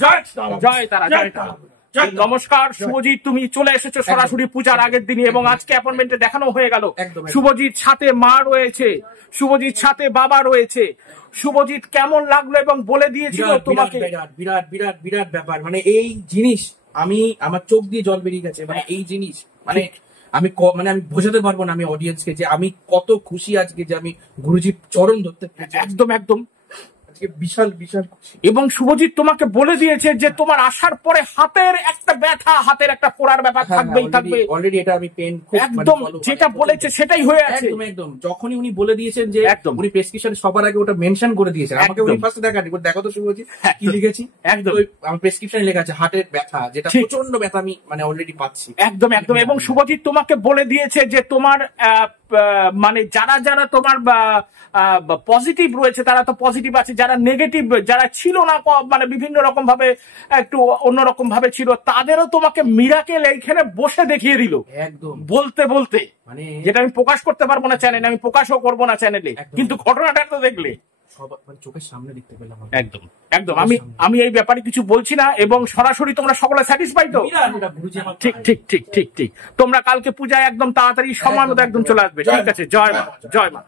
জয় তারা, জয় তারা। নমস্কার শুভজিৎ, তুমি চলে এসেছো সরাসরি পূজার আগের দিনই এবং আজকে অ্যাপয়েন্টমেন্টে দেখানো হয়ে গেল। শুভজিৎ সাথে মা রয়েছে, শুভজিৎ সাথে বাবা রয়েছে। শুভজিৎ কেমন লাগলো এবং বলে দিয়েছিল তোমাকে? বিরাট বিরাট বিরাট ব্যাপার, মানে এই জিনিস আমি আমার চোখ দিয়ে জল বেরিয়ে গেছে। মানে এই জিনিস মানে আমি বোঝাতে পারবো না আমি অডিয়েন্সকে যে আমি কত খুশি আজকে যে আমি গুরুজির চরণ ধরতে পেরেছি। একদম একদম বিশাল বিশাল খুশি। এবং শুভজিৎ তোমাকে বলে দিয়েছে যে তোমার আসার পরে হাতের একটা ব্যথা, হাতের একটা পোড়ার ব্যাপার থাকবেই থাকবে। অলরেডি এটা আমি পেন একদম যেটা বলেছে সেটাই হয়ে আছে। একদম একদম যখনই উনি বলে দিয়েছেন যে উনি প্রেসক্রিপশন সবার আগে ওটা মেনশন করে দিয়েছেন, আমাকে উনি ফার্স্ট দেখানি, দেখো তো শুভজিৎ কি লিখেছি। একদম আমার প্রেসক্রিপশনে লেখা আছে হার্টের ব্যথা, যেটা প্রচন্ড ব্যথা আমি মানে অলরেডি পাচ্ছি। একদম একদম। এবং শুভজিৎ তোমাকে বলে দিয়েছে যে তোমার মানে যারা যারা তোমার পজিটিভ রয়েছে তারা তো পজিটিভ আছে, যারা নেগেটিভ যারা ছিল না মানে বিভিন্ন রকম ভাবে একটু অন্যরকম ভাবে ছিল তাদেরও তোমাকে মিরাকেল এইখানে বসে দেখিয়ে দিল। একদম বলতে বলতে মানে যেটা আমি প্রকাশ করতে পারবো না চ্যানেলে, আমি প্রকাশও করবো না চ্যানেলে, কিন্তু ঘটনাটা তো দেখলে চোখের সামনে দেখতে পেলাম। একদম একদম। আমি এই ব্যাপারে কিছু বলছি না এবং সরাসরি তোমরা সকলে স্যাটিসফাই তো? ঠিক ঠিক ঠিক ঠিক ঠিক। তোমরা কালকে পূজায় একদম তাড়াতাড়ি সময় মতো একদম চলে আসবে। ঠিক আছে, জয় মা, জয় মা।